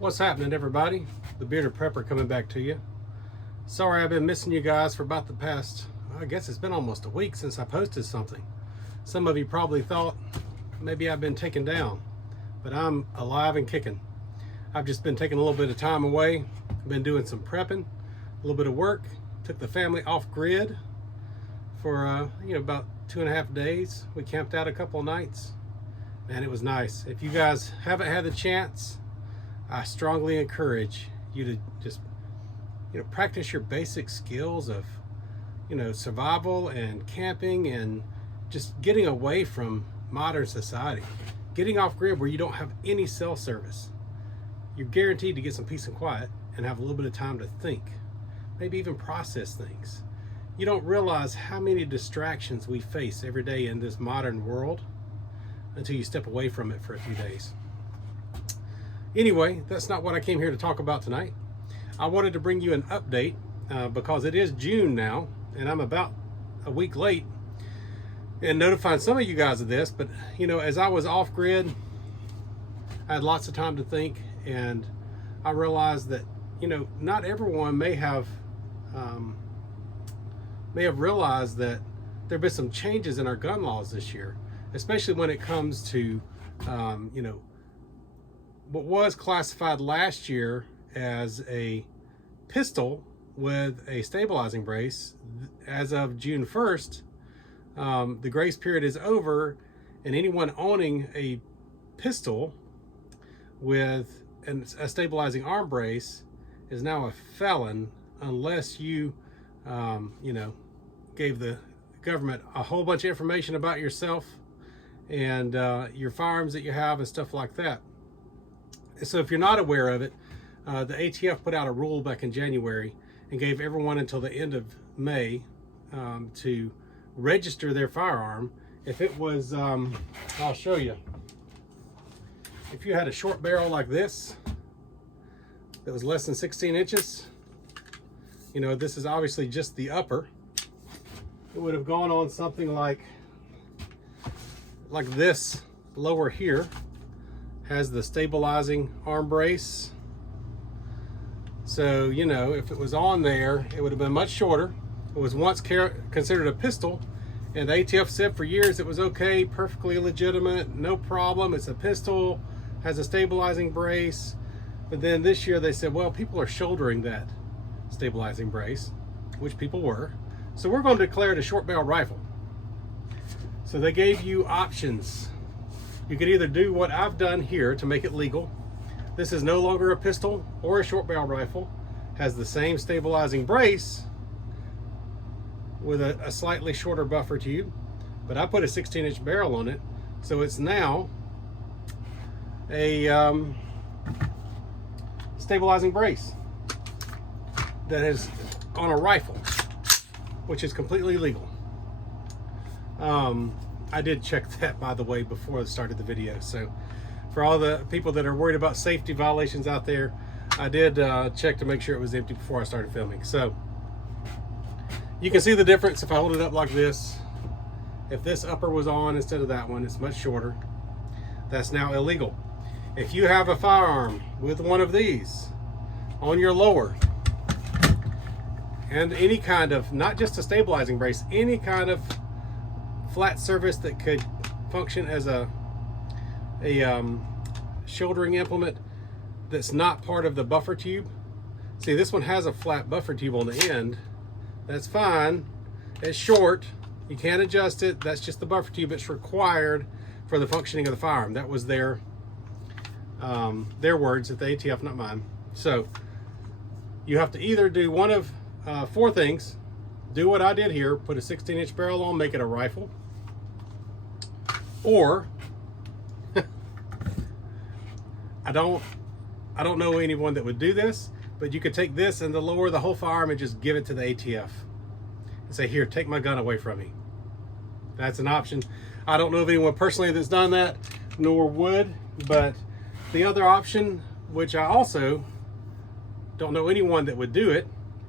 What's happening, everybody? The Bearded Prepper coming back to you. Sorry I've been missing you guys for about the past, I guess it's been almost a week since I posted something. Some of you probably thought maybe I've been taken down, but I'm alive and kicking. I've just been taking a little bit of time away. I've been doing some prepping, a little bit of work. Took the family off grid for about 2.5 days. We camped out a couple of nights. Man, it was nice. If you guys haven't had the chance, I strongly encourage you to just practice your basic skills of survival and camping and just getting away from modern society, getting off grid where you don't have any cell service. You're guaranteed to get some peace and quiet and have a little bit of time to think, maybe even process things. You don't realize how many distractions we face every day in this modern world until you step away from it for a few days. Anyway, that's not what I came here to talk about tonight. I wanted to bring you an update because it is June now, and I'm about a week late in notifying some of you guys of this. But as I was off grid, I had lots of time to think, and I realized that not everyone may have realized that there have been some changes in our gun laws this year, especially when it comes to what was classified last year as a pistol with a stabilizing brace. As of June 1st, the grace period is over, and anyone owning a pistol with a stabilizing arm brace is now a felon unless you gave the government a whole bunch of information about yourself and your firearms that you have and stuff like that. So if you're not aware of it, the ATF put out a rule back in January and gave everyone until the end of May to register their firearm. If it was, I'll show you. If you had a short barrel like this that was less than 16 inches, this is obviously just the upper. It would have gone on something like this lower here. Has the stabilizing arm brace. So, if it was on there, it would have been much shorter. It was once considered a pistol, and the ATF said for years it was okay, perfectly legitimate, no problem. It's a pistol, has a stabilizing brace. But then this year they said, well, people are shouldering that stabilizing brace, which people were. So we're going to declare it a short barrel rifle. So they gave you options. You could either do what I've done here to make it legal. This is no longer a pistol or a short barrel rifle. Has the same stabilizing brace with a slightly shorter buffer tube, but I put a 16-inch barrel on it, so it's now a stabilizing brace that is on a rifle, which is completely legal. I did check that, by the way, before I started the video. So for all the people that are worried about safety violations out there, I did check to make sure it was empty before I started filming. So you can see the difference if I hold it up like this. If this upper was on instead of that one, it's much shorter. That's now illegal. If you have a firearm with one of these on your lower, and any kind of, not just a stabilizing brace, any kind of flat surface that could function as a shouldering implement that's not part of the buffer tube. See, this one has a flat buffer tube on the end. That's fine. It's short. You can't adjust it. That's just the buffer tube. It's required for the functioning of the firearm. That was their words at the ATF, not mine. So you have to either do one of 4 things. Do what I did here, put a 16-inch barrel on, make it a rifle. Or I don't know anyone that would do this, but you could take this and lower the whole firearm and just give it to the ATF and say, here, take my gun away from me. That's an option. I don't know of anyone personally that's done that, nor would, but the other option, which I also don't know anyone that would do it,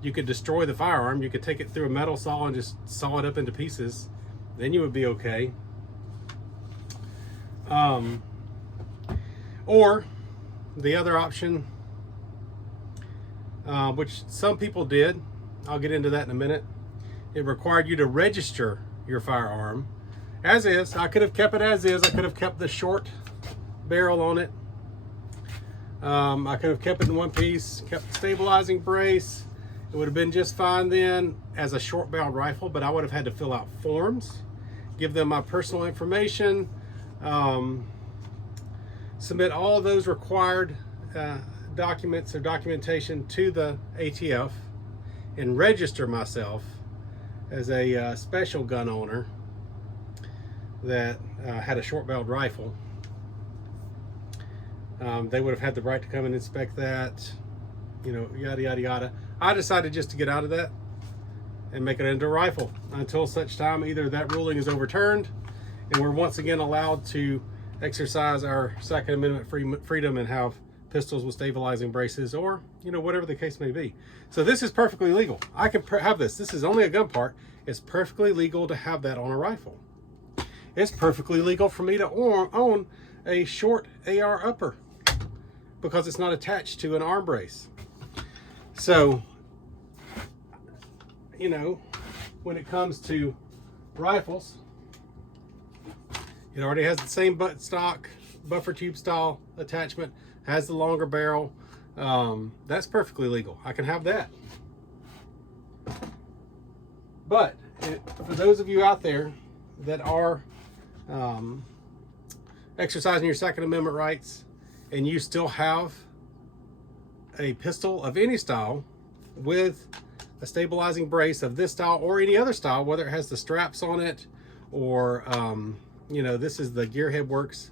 you could destroy the firearm. You could take it through a metal saw and just saw it up into pieces. Then you would be okay. Or the other option, which some people did, I'll get into that in a minute, it required you to register your firearm as is. I could have kept it as is. I could have kept the short barrel on it. I could have kept it in one piece, kept the stabilizing brace. It would have been just fine then as a short barreled rifle, but I would have had to fill out forms, give them my personal information, submit all those required documents or documentation to the ATF, and register myself as a special gun owner that had a short barreled rifle. They would have had the right to come and inspect that, you know, yada, yada, yada. I decided just to get out of that and make it into a rifle until such time either that ruling is overturned and we're once again allowed to exercise our Second Amendment freedom and have pistols with stabilizing braces, or, you know, whatever the case may be. So this is perfectly legal. I can have this. This is only a gun part. It's perfectly legal to have that on a rifle. It's perfectly legal for me to own a short AR upper because it's not attached to an arm brace. So, you know, when it comes to rifles, it already has the same butt stock, buffer tube style attachment, has the longer barrel. That's perfectly legal. I can have that. But for those of you out there that are exercising your Second Amendment rights and you still have a pistol of any style with a stabilizing brace of this style or any other style, whether it has the straps on it or, you know, this is the Gearhead Works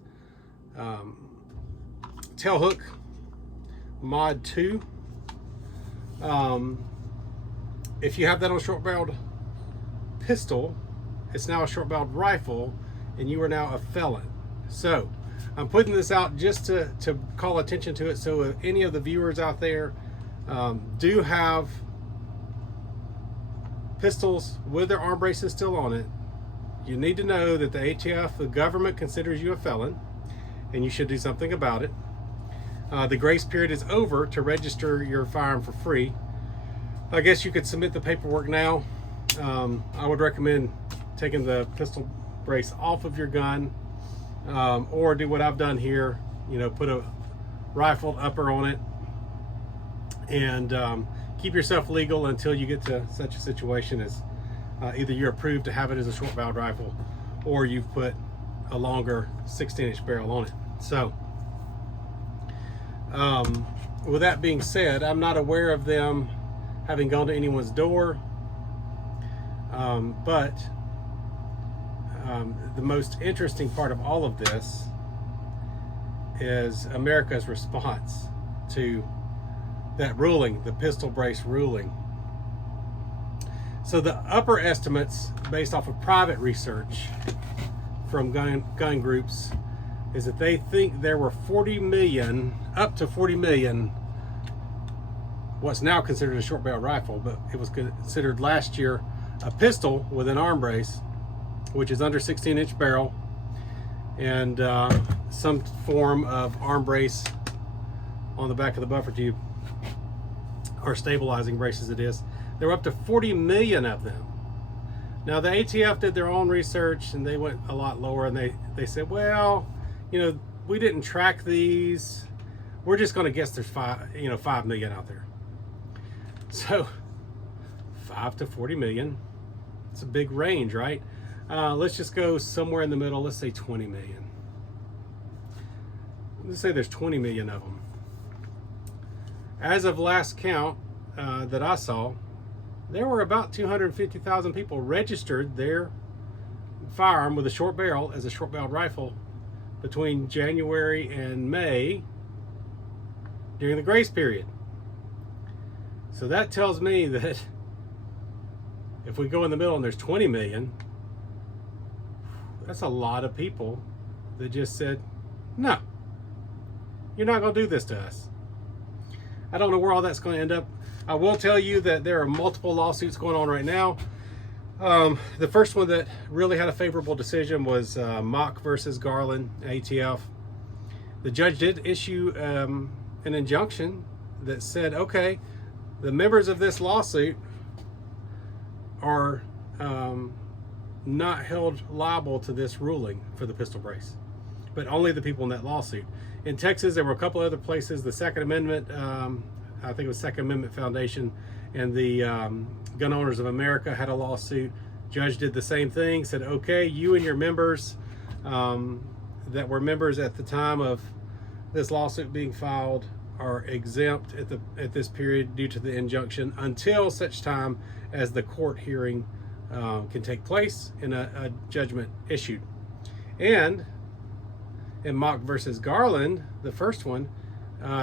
tail hook mod 2. If you have that on a short barreled pistol, it's now a short barreled rifle and you are now a felon. So I'm putting this out just to call attention to it. So if any of the viewers out there do have pistols with their arm braces still on it, you need to know that the ATF, the government, considers you a felon and you should do something about it. The grace period is over to register your firearm for free. I guess you could submit the paperwork now. I would recommend taking the pistol brace off of your gun, or do what I've done here, you know, put a rifled upper on it and keep yourself legal until you get to such a situation as either you're approved to have it as a short barreled rifle or you've put a longer 16-inch barrel on it. So with that being said, I'm not aware of them having gone to anyone's door, but the most interesting part of all of this is America's response to that ruling, the pistol brace ruling. So the upper estimates, based off of private research from gun groups, is that they think there were 40 million, up to 40 million, what's now considered a short barrel rifle, but it was considered last year a pistol with an arm brace, which is under 16-inch barrel, and some form of arm brace on the back of the buffer tube, or stabilizing brace as it is. There were up to 40 million of them. Now the ATF did their own research and they went a lot lower, and they said, well, you know, we didn't track these. We're just going to guess there's 5 million out there. So 5 to 40 million. It's a big range, right? Let's just go somewhere in the middle. Let's say 20 million. Let's say there's 20 million of them. As of last count that I saw, there were about 250,000 people registered their firearm with a short barrel as a short barreled rifle between January and May during the grace period. So that tells me that if we go in the middle and there's 20 million, that's a lot of people that just said, no, you're not going to do this to us. I don't know where all that's going to end up. I will tell you that there are multiple lawsuits going on right now. The first one that really had a favorable decision was Mock versus Garland, ATF. The judge did issue an injunction that said, okay, the members of this lawsuit are not held liable to this ruling for the pistol brace, but only the people in that lawsuit. In Texas, there were a couple other places. The Second Amendment, I think it was Second Amendment Foundation, and the Gun Owners of America had a lawsuit. Judge did the same thing, said, okay, you and your members that were members at the time of this lawsuit being filed are exempt at this period due to the injunction until such time as the court hearing can take place and a judgment issued. And in Mock versus Garland, the first one,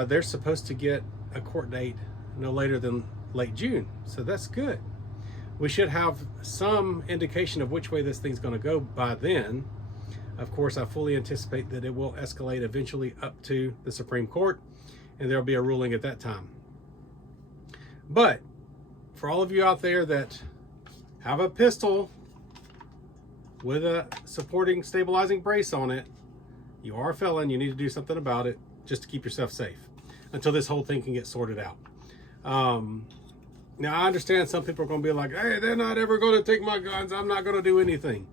they're supposed to get a court date no later than late June. So that's good. We should have some indication of which way this thing's going to go by then. Of course, I fully anticipate that it will escalate eventually up to the Supreme Court, and there'll be a ruling at that time. But for all of you out there that have a pistol with a supporting stabilizing brace on it, you are a felon. You need to do something about it just to keep yourself safe until this whole thing can get sorted out. Now, I understand some people are going to be like, hey, they're not ever going to take my guns. I'm not going to do anything.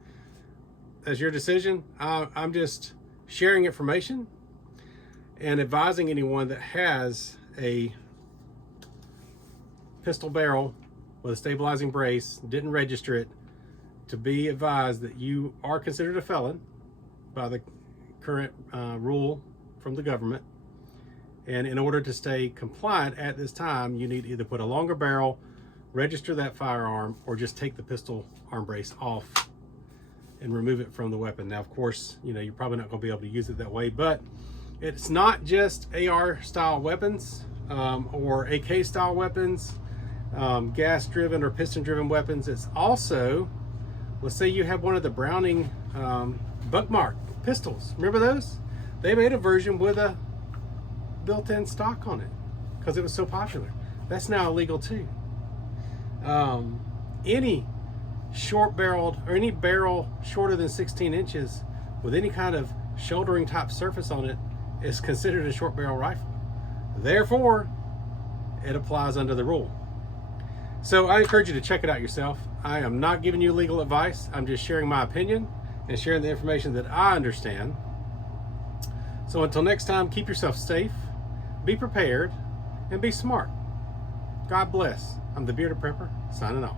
That's your decision. I'm just sharing information and advising anyone that has a pistol barrel with a stabilizing brace, didn't register it, to be advised that you are considered a felon by the current rule from the government. And in order to stay compliant at this time, you need to either put a longer barrel, register that firearm, or just take the pistol arm brace off and remove it from the weapon. Now, of course, you're probably not going to be able to use it that way, but it's not just AR style weapons or AK style weapons, gas driven or piston driven weapons. It's also, let's say you have one of the Browning Buckmark pistols. Remember those? They made a version with a built-in stock on it because it was so popular. That's now illegal too. Any short-barreled or any barrel shorter than 16 inches with any kind of shouldering type surface on it is considered a short barrel rifle. Therefore, it applies under the rule. So I encourage you to check it out yourself. I am not giving you legal advice. I'm just sharing my opinion and sharing the information that I understand. So until next time, keep yourself safe, be prepared, and be smart. God bless. I'm the Bearded Prepper, signing off.